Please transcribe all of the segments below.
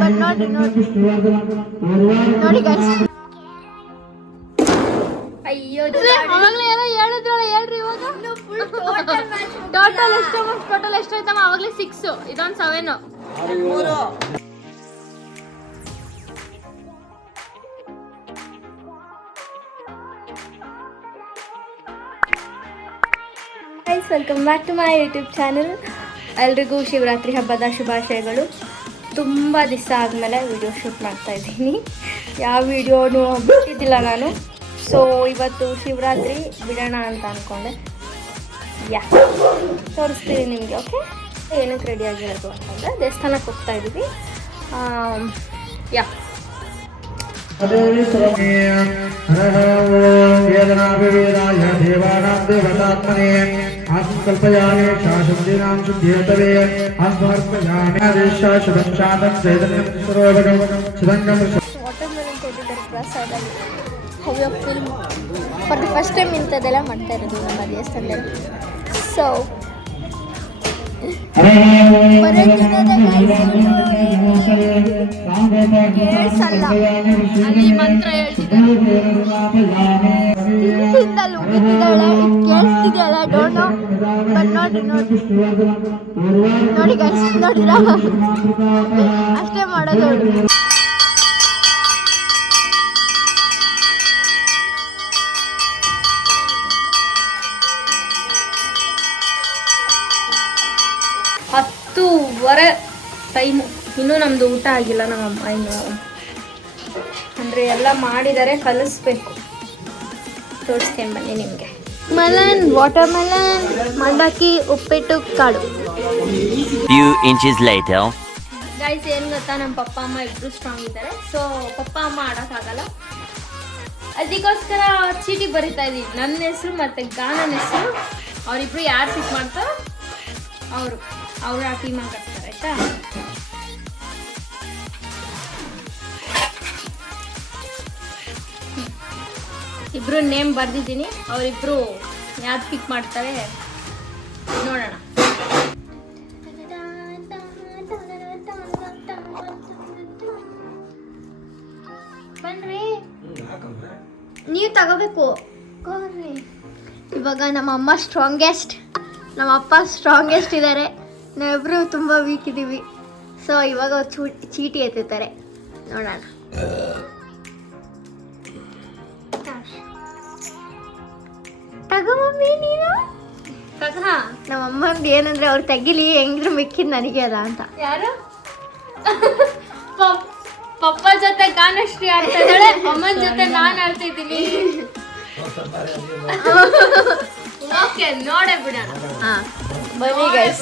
But ನೋಡಿ guys. ಅಯ್ಯೋ ಅವಾಗಲೇ ಏನೋ ಹೇಳಿದ್ರಲ್ಲ, ಹೇಳ್ರಿ ಇವಾಗ. ಟೋಟಲ್ ಎಷ್ಟು ಆಯ್ತಮ್ಮ? ಅವಾಗಲೇ 6, ಇದೊಂದು 7. Guys, welcome back to my YouTube channel. ಎಲ್ರಿಗೂ ಶಿವರಾತ್ರಿ ಹಬ್ಬದ ಶುಭಾಶಯಗಳು. ತುಂಬ ದಿವಸ ಆದಮೇಲೆ ವಿಡಿಯೋ ಶೂಟ್ ಮಾಡ್ತಾ ಇದ್ದೀನಿ. ಯಾವ ವಿಡಿಯೋನು ಬಿಟ್ಟಿದ್ದಿಲ್ಲ ನಾನು. ಸೊ ಇವತ್ತು ಶಿವರಾತ್ರಿ ಬಿಡೋಣ ಅಂತ ಅಂದ್ಕೊಂಡೆ. ತೋರಿಸ್ತೀನಿ ನಿಮಗೆ. ಓಕೆ, ಏನಕ್ಕೆ ರೆಡಿ ಆಗಿರೋದು ಅಂತಂದರೆ ದೇವಸ್ಥಾನಕ್ಕೆ ಹೋಗ್ತಾ ಇದ್ದೀವಿ. कल्पयामि शाशुद्धीनां शुद्ध्येतवे आत्मर्पयामि आदेशाशुभं शान्तं चैतन्यं सरोवरं शिवंगं ವಾಟರ್ಮೆಲನ್ ಕೊಟ್ಟಿದ್ದಾರೆ ಪ್ರಸಾದ. ಹವ್ಯ film for the first time ಇಂಥದ್ದೆಲ್ಲ ಮಾಡ್ತಾ ಇರೋದು ನಮ್ಮ ದೇವಸ್ಥಾನದಲ್ಲಿ. ಸೊ ಅಲ್ಲಿ ಮಂತ್ರ ಕೇಳಿಸ್ತಿದೆಯಲ್ಲ, ಡೋಂಟ್ ನೋ. ಬಟ್ ನೋಡಿ ಗೈಸ್, ನೋಡಿರಾ? ಅಷ್ಟೇ ಮಾಡೋದು. ಹತ್ತೂವರೆ ಟೈಮು. ಇನ್ನೂ ನಮ್ಮದು ಊಟ ಆಗಿಲ್ಲ. ನಮ್ಮಮ್ಮ ಇನ್ನು ಅಂದರೆ ಎಲ್ಲ ಮಾಡಿದರೆ ಕಲಿಸ್ಬೇಕು. ತೋರಿಸ್ತೀನಿ ಬನ್ನಿ ನಿಮಗೆ. ವಾಟರ್ ಮೆಲನ್, ಮಂಡಕ್ಕಿ, ಉಪ್ಪಿಟ್ಟು, ಕಾಳು. ಗೈಸ್, ಏನು ಗೊತ್ತಾ, ನಮ್ಮ ಪಪ್ಪ ಅಮ್ಮ ಇಬ್ಬರು ಸ್ಟ್ರಾಂಗ್ ಇದ್ದಾರೆ. ಸೊ ಪಪ್ಪ ಅಮ್ಮ ಆಡೋಕ್ಕಾಗಲ್ಲ. ಅದಕ್ಕೋಸ್ಕರ ಚೀಟಿ ಬರಿತಾ ಇದ್ದೀವಿ. ನನ್ನ ಹೆಸರು ಮತ್ತು ಗಾನನ ಹೆಸರು. ಅವರಿಬ್ರು ಯಾರು ಪಿಕ್ ಮಾಡ್ತಾರೋ ಅವರು ಆ ಟೀಮ್ ಆಗಿರ್ತಾರೆ. ಆಯ್ತಾ? ಇಬ್ರು ನೇಮ್ ಬರ್ದಿದ್ದೀನಿ. ಅವರಿಬ್ರು ಯಾವ್ದು ಪಿಕ್ ಮಾಡ್ತಾರೆ ನೋಡೋಣ. ಬನ್ರಿ, ನೀವು ತಗೋಬೇಕು. ಇವಾಗ ನಮ್ಮ ಅಮ್ಮ ಸ್ಟ್ರಾಂಗೆಸ್ಟ್, ನಮ್ಮ ಅಪ್ಪ ಸ್ಟ್ರಾಂಗೆಸ್ಟ್ ಇದ್ದಾರೆ. ನಾವಿಬ್ರು ತುಂಬ ವೀಕ್ ಇದ್ದೀವಿ. ಸೊ ಇವಾಗ ಅವ್ರು ಚೀಟಿ ಎತ್ತುತ್ತಾರೆ. ನೋಡೋಣ. ತಗೋ ಮಮ್ಮಿ, ನೀನು ತಗ. ನಮ್ಮ ಅಮ್ಮಂದು ಏನಂದ್ರೆ ಅವ್ರು ತೆಗಿಲಿ, ಹೆಂಗಿದ್ರು ಮಿಕ್ಕಿದ್ ನನಗೆ ಅದ ಅಂತ. ಯಾರು? ಪಪ್ಪ ಜೊತೆ ಗಾನಶ್ರೀ ಆಡ್ತಾ ಇದ್ದಾಳೆ, ಅಮ್ಮನ ಜೊತೆ ನಾನು ಆಡ್ತಾ ಇದ್ದೀನಿ. ಓಕೆ, ನೋಡೇ ಬಿಡೋಣ. ಬನ್ನಿ ಗೈಸ್.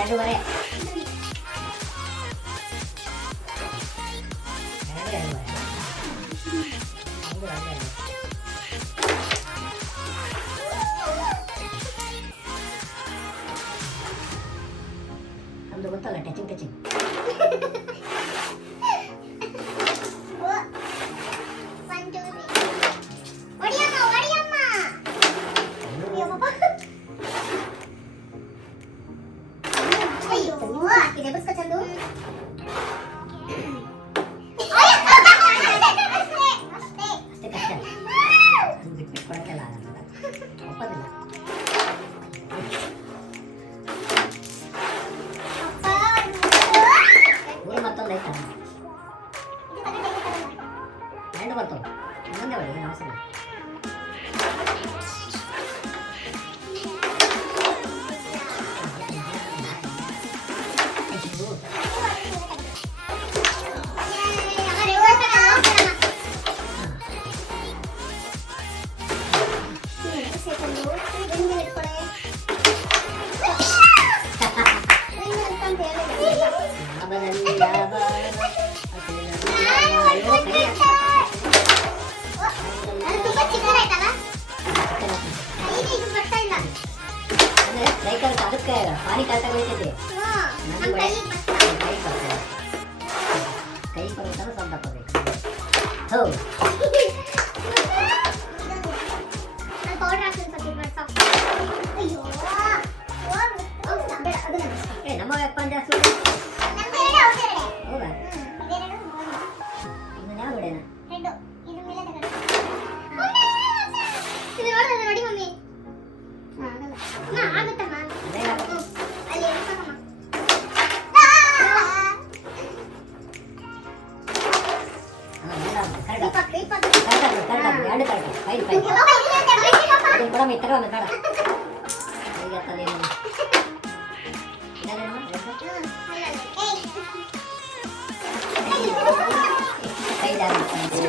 ಎರಡೂವರೆ ಬಂತಲ್ಲ ಟಚಿಂಗ್ ಅದಕ್ಕೆ ಪಾನಿ ಕಾಲ್ತಾಗ ಹೋಯ್ತೈತಿ ಕೈ ಬರುತ್ತಾನ ಸ್ವಲ್ಪ ಹಾಕೋಬೇಕು ಹೌದು ನಮ್ಮ ಯಪ್ಪ ಅಂದ್ರೆ ಹೌದಾ ಇದನ್ನ ಯಾವ ಬಿಡೇನ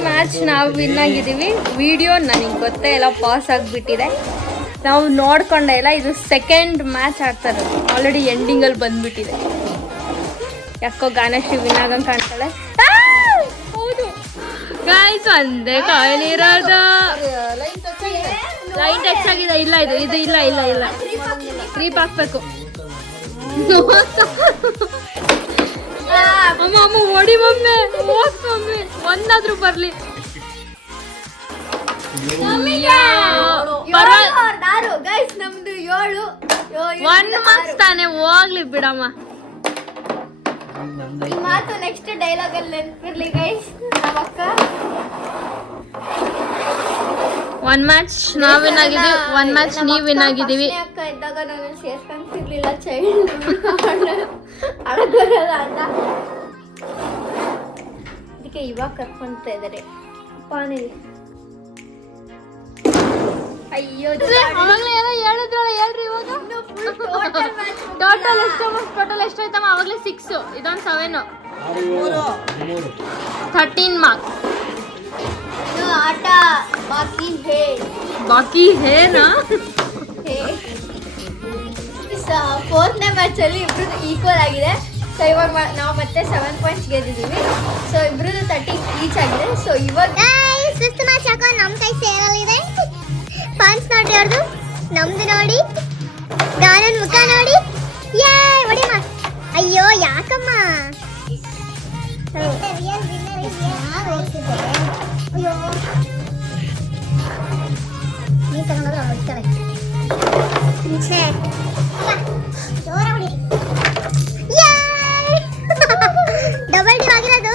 ಮ್ಯಾಚ್ ನಾವು ವಿನ್ ಆಗಿದ್ದೀವಿ. ವಿಡಿಯೋ ನನಗೆ ಗೊತ್ತೇ ಇಲ್ಲ, ಪಾಸ್ ಆಗಿಬಿಟ್ಟಿದೆ. ನಾವು ನೋಡ್ಕೊಂಡೇ ಇಲ್ಲ. ಇದು ಸೆಕೆಂಡ್ ಮ್ಯಾಚ್ ಆಡ್ತಾರೆ. ಆಲ್ರೆಡಿ ಎಂಡಿಂಗಲ್ಲಿ ಬಂದ್ಬಿಟ್ಟಿದೆ. ಯಾಕೋ ಗಾನಶ್ರೀ ವಿನ್ ಆಗಂಗೆ ಕಾಣ್ತಾಳೆ. ಹೌದು ಗಾಯ್ಸ್, ಒಂದೇ ಕಾಲಿರೋದು. ಲೈನ್ ಟಚ್ ಆಗಿದೆ. ಇಲ್ಲ ಇದು ಇಲ್ಲ ಇಲ್ಲ ಇಲ್ಲ ಕ್ರೀಪ್ ಹಾಕ್ಬೇಕು. ಅಮ್ಮ ಅಮ್ಮ ಹೊಡಿ ಮಮ್ಮಿ, ಹೋಗ್ ಮಮ್ಮಿ, ಒಂದಾದ್ರೂ ಬರ್ಲಿ. ಒಂದ್ ಮಾರ್ಕ್ಸ್ ತಾನೆ, ಹೋಗ್ಲಿ ಬಿಡಮ್ಮ. ಈ ಮಾತು ನೆಕ್ಸ್ಟ್ ಡೈಲಾಗ್ ಅಲ್ಲಿ ನೆನಪಿರ್ಲಿ ಗೈಸ್. ನಮ್ಮಕ್ಕ ಒಂದ್ ಮ್ಯಾಚ್ ನಾವ್ ವಿನ್ ಆಗಿದ್ದೀವಿ, ಒಂದ್ ಮ್ಯಾಚ್ ನೀವ್ ವಿನ್ ಆಗಿದ್ದೀವಿ. ಅಕ್ಕ ಇದ್ದಾಗ ನಾನು ಸೇರ್ಕೊಂತಿರ್ಲಿಲ್ಲ, ಚೈಲ್ಡ್ ಅಳಗಲ್ಲ ಅಂತ. ಅದಕ್ಕೆ ಇವಾಗ ಕರ್ಕೊಂತ ಇದಾರೆ ಪಾನಿ. ಅಯ್ಯೋ ಅವಾಗ್ಲೇ ಏನೋ ಹೇಳಿದ್ರಲ್ಲ, ಹೇಳ್ರಿ ಇವಾಗ. ಟೋಟಲ್ ಎಷ್ಟಾಯ್ತಮ್ಮ? ಅವಾಗ್ಲೇ 6, ಇದೊಂದು 7, 13 ಮಾರ್ಕ್ಸ್. ಆಟ ಬಾಕಿ ಹೇನಾ? ಫೋರ್ತ್ನೇ ಮ್ಯಾಚ್ ಅಲ್ಲಿ ಇಬ್ರು ಈಕ್ವಲ್ ಆಗಿದೆ. ಸೊ ಇವಾಗ ನಾವು ಮತ್ತೆ 7 ಪಾಯಿಂಟ್ಸ್ ಗೆದ್ದಿದ್ದೀವಿ. ಸೊ ಇಬ್ರು 30 ಈಚ್ ಆಗಿದೆ. ಸೊ ಇವಾಗ ಫಿಫ್ತ್ ಮ್ಯಾಚ್ ಹಾಕೋ ನಮ್ಮ ಕೈ ಸೇರಲಿದೆ. ಪಾಯಿಂಟ್ಸ್ ನೋಡಿ ಅವ್ರದ್ದು, ನಮ್ದು ನೋಡಿ, ಗಾನನ್ ಮುಖ ನೋಡಿ. ಯೇ ಹೊಡಿಮ. ಅಯ್ಯೋ ಯಾಕಮ್ಮ? ಅಯ್ಯೋ ನೀ ತಗೊಂಡ್ರೆ ಹೊಡಿತಾರೆ. ಜೋರ ಹೊಡಿ. ಡಬಲ್ ಡಿ ಆಗಿರೋದು.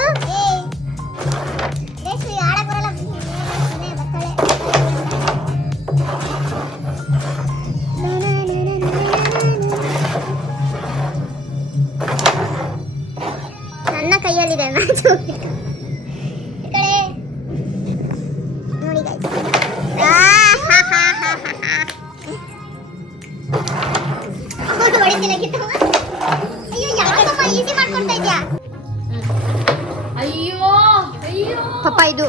ಆಡಕ್ ಬರಲ್ಲ, ಬರ್ತಾಳೆ. ನನ್ನ ಕೈಯಲ್ಲಿದೆ ಮ್ಯಾಚ್. ಈ ಕಡೆ ನೋಡಿ ಗೈಸ್. ಅಯ್ಯೋ ಯಾಕಮ್ಮ ಈಸಿ ಮಾಡ್ಕೊಳ್ತಾ ಇದ್ಯಾ? ಅಯ್ಯೋ ಅಯ್ಯೋ ಪಾಪ ಇದು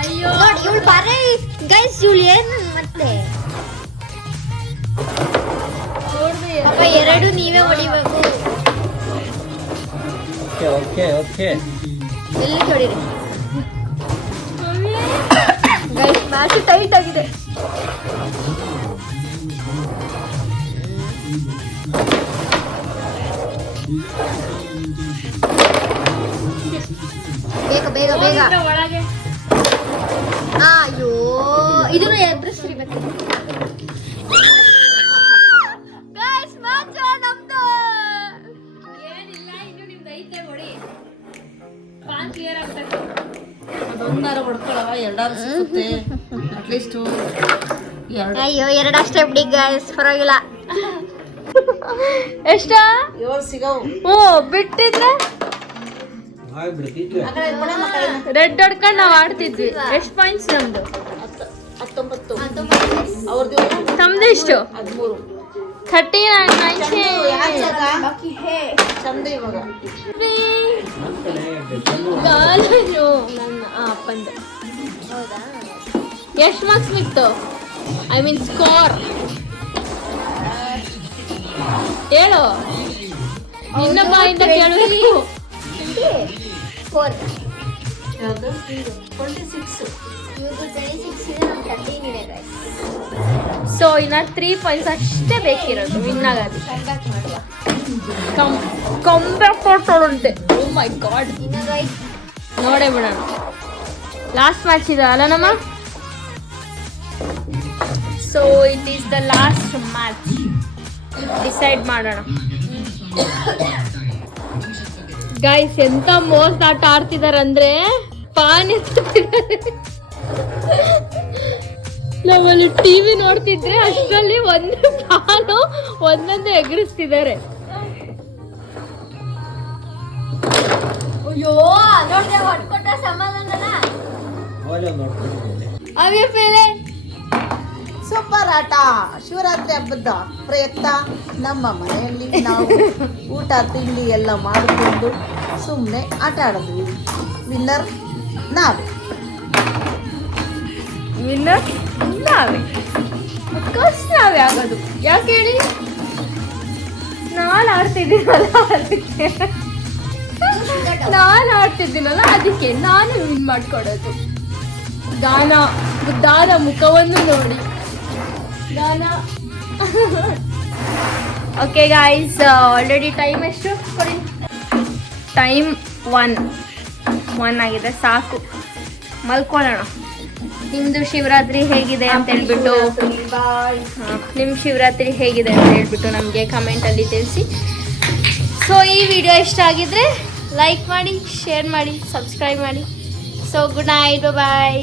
ಅಯ್ಯೋ ನೋಡಿ ಇವಳು ಬಾರೆ ಗೈಸ್. ಇವಳು ಏನು ಮತ್ತೆ ಪಾಪ ಎರಡು ನೀವೇ ಹೊಡಿಬೇಕು. ಓಕೆ ಎಲ್ಲಿ ಹೊಡಿರಿ? ಮ್ಯಾಚ್ ಟೈಟ್ ಆಗಿದೆ. ಬೇಗ ಬೇಗ ಬೇಗ. ಒಳಗೆ ಅಯ್ಯೋ ಇದನ್ನು ಎದುರಿಸ್ತಿರ್ಬೇಕು. ಗೈಸ್ ಮ್ಯಾಚ್ ನಮ್ದು. ಏನಿಲ್ಲ, ಇನ್ನು ನಿಮ್ದು ಐತೆ ಹೊಡಿ. ಪಾನ್ ಕ್ಲಿಯರ್ ಆಗ್ತದೆ. ಅದೊಂದಾರ ಹೊಡ್ಕೊಳವ, ಎರಡಾರು ಸಿಗುತ್ತೆ ಅಟ್ಲೀಸ್ಟು. ಅಯ್ಯೋ ಎರಡಷ್ಟೇ ಬಿಡಿ ಗೈಸ್, ಪರವಾಗಿಲ್ಲ. ಎಷ್ಟ 7 ಸಿಗವು. ಓ ಬಿಟ್ಟಿದ್ರೆ ರೆಡ್ ಹೊಡ್ಕೊಂಡು ನಾವು ಆಡ್ತಿದ್ವಿ. ಎಷ್ಟು ಪಾಯಿಂಟ್ಸ್ ನಮ್ದು? 19. ಅವ್ರದ್ದು ತಮ್ದೆಷ್ಟು? 13. 39. ಚಂದ ಇವಾಗ. ನನ್ನ ಅಪ್ಪಂದು. ಎಷ್ಟು ಮಾರ್ಕ್ಸ್ ಬಿತ್ತು? ಐ ಮೀನ್ ಸ್ಕೋರ್ ಹೇಳು. ನಿನ್ನ ಬಾಯಿಂದ ಕೇಳಬೇಕು. 4. ಯಾವುದು? 26. ಇವ್ರದ್ದು 26 ಇದೆ, ನಮ್ಗೆ 13 ಇದೆ ಗೈಸ್. ಸೊ ಇನ್ನ 3 ಪಾಯಿಂಟ್ಸ್ ಅಷ್ಟೇ ಬೇಕಿರೋದು ವಿನ್ ಆಗೋದು. ಕಂಬ್ಯಾಕ್ ಕೊಟ್ಟೋಳುಂಟೆ. ಓ ಮೈ ಗಾಡ್, ಇನ್ನು ಗೈಸ್ ನೋಡೇ ಬಿಡೋಣ. ಲಾಸ್ಟ್ ಮ್ಯಾಚ್ ಇದೆ ಅಲ್ಲ ನಮ್ಮ. So it is the last match. Decide ಮಾಡೋಣ ಗೈಸ್. ಎಂತ ಮೋಸ ಆಟ ಆಡ್ತಿದಾರಂದ್ರೆ ಪಾನ್ ಎತ್ತಿದ್ದಾರೆ. ನಾವಲ್ಲಿ ಟಿವಿ ನೋಡ್ತಿದ್ರೆ ಅಷ್ಟರಲ್ಲಿ ಒಂದು ಪಾನು ಒಂದೊಂದು ಎಗರಿಸ್ತಿದ್ದಾರೆ. ಅಯ್ಯೋ ನೋಡಿದ್ರೆ ಹೊಡ್ಕೊಟ್ಟ ಸಮಾಧಾನನ. ಅವೇ ಫೇಲೆ ಸೂಪರ್ ಆಟ. ಶಿವರಾತ್ರಿ ಹಬ್ಬದ ಪ್ರಯುಕ್ತ ನಮ್ಮ ಮನೆಯಲ್ಲಿ ನಾವು ಊಟ ತಿಂಡಿ ಎಲ್ಲ ಮಾಡಿಕೊಂಡು ಸುಮ್ಮನೆ ಆಟ ಆಡಿದ್ವಿ. ವಿನ್ನರ್ ನಾವೇ. ವಿನ್ನರ್ ನಾವೇ. ಅಫ್ಕೋರ್ಸ್ ನಾವೇ ಆಗೋದು. ಯಾಕೆ ಹೇಳಿ? ನಾನು ಆಡ್ತಿದ್ದೀನಲ್ಲ ಅದಕ್ಕೆ. ನಾನು ಆಡ್ತಿದ್ದೀನಲ್ಲ ಅದಕ್ಕೆ ನಾನು ವಿನ್ ಮಾಡ್ಕೊಡೋದು. ದಾನ ಮುಖವನ್ನು ನೋಡಿ ದಾನ. ಓಕೆ ಗಾಯ್ಸ್, ಆಲ್ರೆಡಿ ಟೈಮ್ ಎಷ್ಟು ಕೊಡಿ? ಟೈಮ್ 1 ಆಗಿದೆ. ಸಾಕು, ಮಲ್ಕೊಳ್ಳೋಣ. ನಿಮ್ಮದು ಶಿವರಾತ್ರಿ ಹೇಗಿದೆ ಅಂತ ಹೇಳ್ಬಿಟ್ಟು, ನಿಮ್ಮ ಶಿವರಾತ್ರಿ ಹೇಗಿದೆ ಅಂತ ಹೇಳ್ಬಿಟ್ಟು ನಮಗೆ ಕಮೆಂಟಲ್ಲಿ ತಿಳಿಸಿ. ಸೊ ಈ ವಿಡಿಯೋ ಇಷ್ಟ ಆಗಿದ್ರೆ ಲೈಕ್ ಮಾಡಿ, ಶೇರ್ ಮಾಡಿ, ಸಬ್ಸ್ಕ್ರೈಬ್ ಮಾಡಿ. ಸೊ ಗುಡ್ ನೈಟ್, ಬಾಯ್.